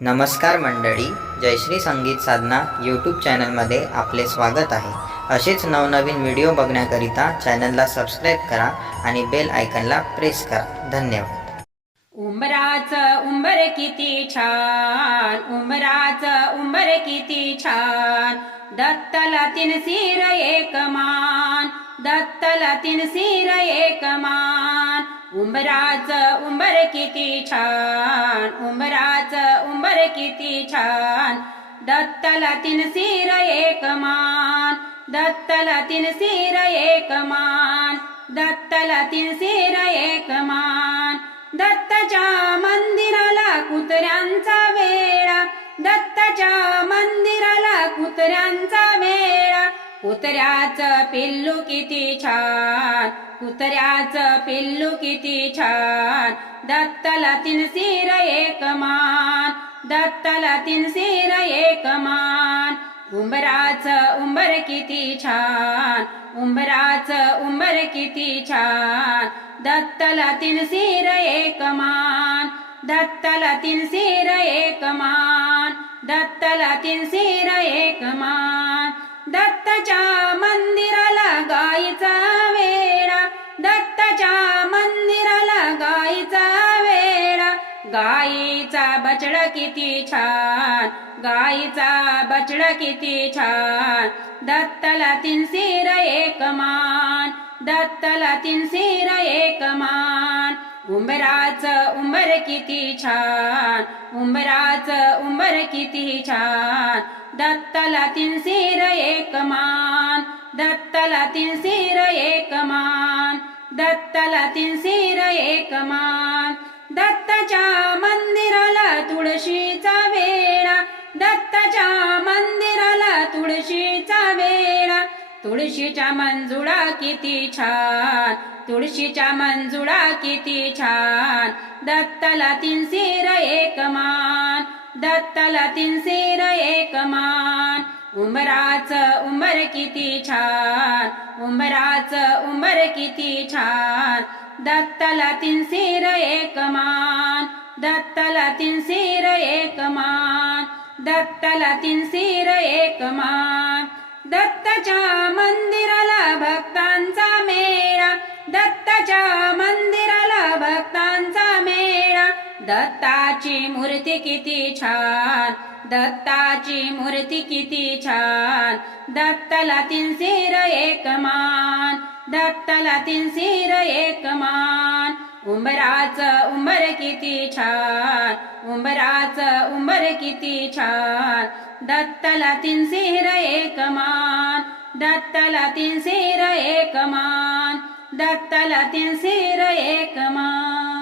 नमस्कार मंडळी, जयश्री संगीत साधना यूट्यूब चॅनलमध्ये आपले स्वागत आहे. असेच नवनवीन व्हिडिओ बघण्याकरिता चॅनलला सबस्क्राईब करा आणि बेल आयकॉनला प्रेस करा. धन्यवाद. उंबराचं उंबर किती छान, उंबराचं उंबर किती छान. दत्तला तीन सिर एक मान, दत्तला तीन सिर एक मान. उंबराचं उंबर किती छान, उंबराचं उंबर किती छान. दत्तला तीन सिर एक मान, दत्तला तीन सिर एक मान. दत्तला तीन सिर एक मान. दत्ताच्या मंदिराला कुत्र्यांचा वेळा, दत्ताच्या मंदिराला कुत्र्यांचा वेळा. कुत्र्याचं पिल्लू किती छान, कुत्र्याचं पिल्लू किती छान. दत्ताला तीन सिर एक मान, दत्ताला तीन सिर एक मान. उंबराचं उंबर किती छान, उंबराचं उंबर किती छान. दत्तला तीन सिर एक मान, दत्तला तीन सिर एक मान. दत्तला तीन सिर एक मान. दत्ताच्या मंदिराला गायीचा वेळा, दत्ताच्या मंदिराला गायीचा वेळा. गायीचा बछडा किती छान, गायीचा बछडा किती छान. दत्तला तीन सिर एक मान, दत्तला तीन सिर एक मान. उंबराचं उंबर किती छान, उंबराचं उंबर किती छान. दत्तला तीन सिर एक मान, दत्तला तीन सिर एक मान. दत्तला तीन सिर एक मान. दत्ताच्या मंदिराला तुळशीचा वेळा, दत्ताच्या मंदिराला तुळशीचा वेळा. तुळशीच्या मंजुळा किती छान, तुळशीच्या मंजुळा किती छान. दत्तला तीन सिर एक मान, दत्तला तीन सिर एक मान. उंबराचं उंबर किती छान, उंबराचं उंबर किती छान. दत्तला तीन सिर एक मान, दत्तला तीन सिर एक मान. दत्तला तीन सिर एक मान. दत्ताच्या मंदिराला भक्तांचा मेळा, दत्ताच्या मंदिराला भक्तांचा मेळा. दत्ताची मूर्ती किती छान, दत्ताची मूर्ती किती छान. दत्तला तीन सिर एक मान, दत्तला तीन सिर एक मान. उंबराचं उंबर किती छान, उंबराचं उंबर किती छान. दत्तला तीन सिर एक मान, दत्तला तीन सिर एक मान. दत्तला तीन सिर एक मान.